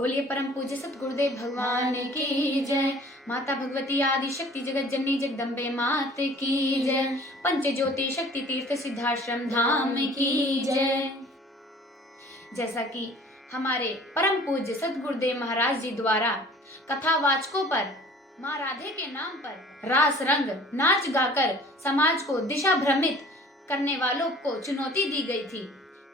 बोलिए परम पूज्य सत गुरुदेव भगवान की जय। माता भगवती आदि शक्ति जगत जननी जगदम्बे मात की जय। पंच ज्योति शक्ति तीर्थ सिद्धाश्रम धाम की जय। जैसा कि हमारे परम पूज्य सत गुरुदेव महाराज जी द्वारा कथावाचकों पर माँ राधे के नाम पर रास रंग नाच गाकर समाज को दिशा भ्रमित करने वालों को चुनौती दी गई थी,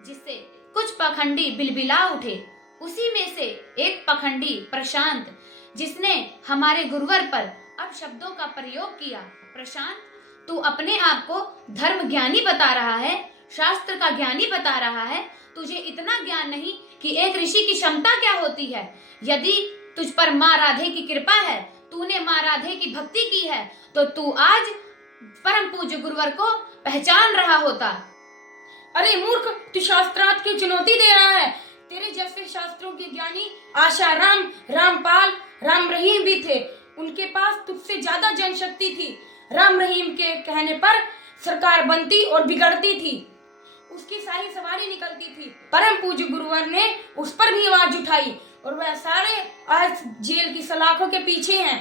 जिससे कुछ पखंडी बिलबिला उठे। उसी में से एक पखंडी प्रशांत, जिसने हमारे गुरुवर पर अपशब्दों का प्रयोग किया। प्रशांत, तू अपने आप को धर्म ज्ञानी बता रहा है, शास्त्र का ज्ञानी बता रहा है। तुझे इतना ज्ञान नहीं कि एक ऋषि की क्षमता क्या होती है। यदि तुझ पर माँ राधे की कृपा है, तूने माँ राधे की भक्ति की है, तो तू आज परम पूज्य गुरुवर को पहचान रहा होता। अरे मूर्ख, तू शास्त्रार्थ की चुनौती दे रहा है। तेरे जैसे शास्त्रों के ज्ञानी आशाराम, रामपाल, राम रहीम भी थे। उनके पास तुझसे ज्यादा जनशक्ति थी। राम रहीम के कहने पर सरकार बनती और बिगड़ती थी, उसकी शाही सवारी निकलती थी। परम पूज्य गुरुवर ने उस पर भी आवाज उठाई और वह सारे आज जेल की सलाखों के पीछे हैं।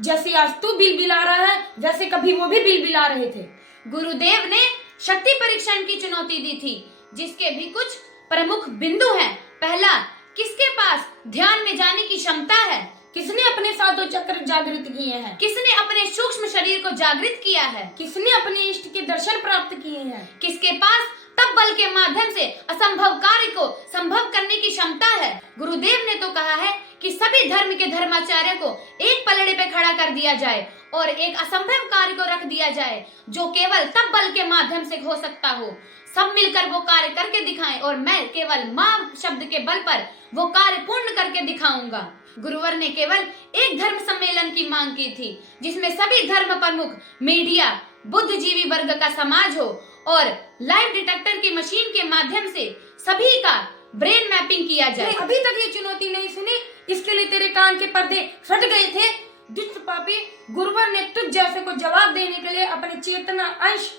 जैसे आज तू बिलबिला रहा है, वैसे कभी वो भी बिलबिला रहे थे। गुरुदेव ने शक्ति परीक्षण की चुनौती दी थी, जिसके भी कुछ प्रमुख बिंदु हैं। पहला, किसके पास ध्यान में जाने की क्षमता है? किसने अपने सातों चक्र जागृत किए हैं? किसने अपने सूक्ष्म शरीर को जागृत किया है? किसने अपने इष्ट के दर्शन प्राप्त किए हैं? किसके पास तप बल के माध्यम से असंभव कार्य को संभव करने की क्षमता है? गुरुदेव ने तो कहा है कि सभी धर्म के धर्माचार्य को एक पलड़े पे खड़ा कर दिया जाए और एक असंभव कार्य को रख दिया जाए, जो केवल तप बल के माध्यम से हो सकता हो। सब मिलकर वो कार्य करके दिखाएं और मैं केवल माँ शब्द के बल पर वो कार्य पूर्ण करके दिखाऊंगा। गुरुवर ने केवल एक धर्म सम्मेलन की मांग की थी, जिसमें सभी धर्म प्रमुख, मीडिया, बुद्धिजीवी वर्ग का समाज हो और लाइव डिटेक्टर की मशीन के माध्यम से सभी का ब्रेन मैपिंग किया जाए। अभी तक ये चुनौती नहीं सुनी, इसके लिए तेरे कान के पर्दे फट गए थे। दुष्ट पापी, गुरुवर ने तुझ जैसे को जवाब देने के लिए अपने चेतना अंश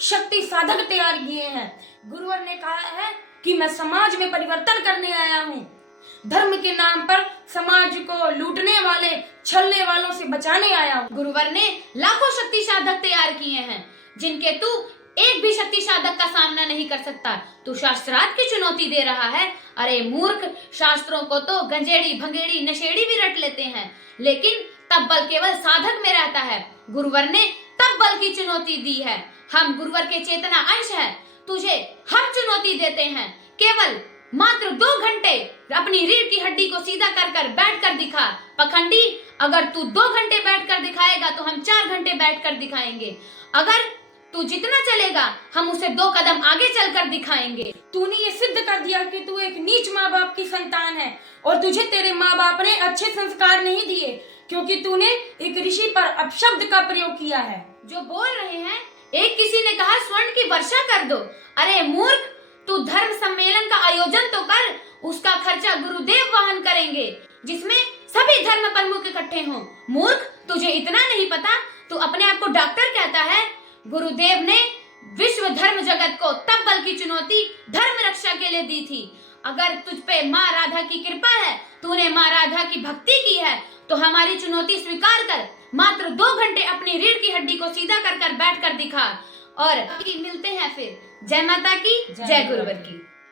शक्ति साधक तैयार किए हैं। गुरुवर ने कहा है कि मैं समाज में परिवर्तन करने आया हूँ। धर्म के नाम पर समाज को लूटने वाले, छलने वालों से बचाने आया हूँ। गुरुवर ने लाखों शक्ति साधक तैयार किए हैं, जिनके तू एक भी शक्ति साधक का सामना नहीं कर सकता। तू शास्त्रार्थ की चुनौती दे रहा है। अरे मूर्ख, शास्त्रों को तो गंजेड़ी, भंगेड़ी, नशेड़ी भी रट लेते हैं, लेकिन तप बल केवल साधक में रहता है। गुरुवर ने तप बल की चुनौती दी है। हम गुरुवर के चेतना अंश हैं। तुझे हम चुनौती देते हैं, केवल मात्र 2 घंटे अपनी रीढ़ की हड्डी को सीधा कर कर बैठ कर दिखा। पखंडी, अगर तू 2 घंटे बैठ कर दिखाएगा तो हम 4 घंटे बैठ कर दिखाएंगे। अगर तू जितना चलेगा, हम उसे 2 कदम आगे चलकर दिखाएंगे। तूने ये सिद्ध कर दिया कि तू एक नीच माँ बाप की संतान है और तुझे तेरे माँ बाप ने अच्छे संस्कार नहीं दिए, क्योंकि तूने एक ऋषि पर अपशब्द का प्रयोग किया है। जो बोल रहे हैं, एक किसी ने कहा स्वर्ण की वर्षा कर दो। अरे मूर्ख, तू धर्म सम्मेलन का आयोजन तो कर, उसका खर्चा गुरुदेव वहन करेंगे, जिसमें सभी धर्म प्रमुख इकट्ठे हों। मूर्ख, तुझे इतना नहीं पता, तू अपने आप को डॉक्टर कहता है। गुरुदेव ने विश्व धर्म जगत को तप बल की चुनौती धर्म रक्षा के लिए दी थी। अगर तुझ पे माँ राधा की कृपा है, तूने माँ राधा की भक्ति की है, तो हमारी चुनौती स्वीकार कर। मात्र 2 घंटे अपनी रीढ़ की हड्डी को सीधा कर कर बैठ कर दिखा और मिलते हैं फिर। जय माता की, जय गुरुवर की।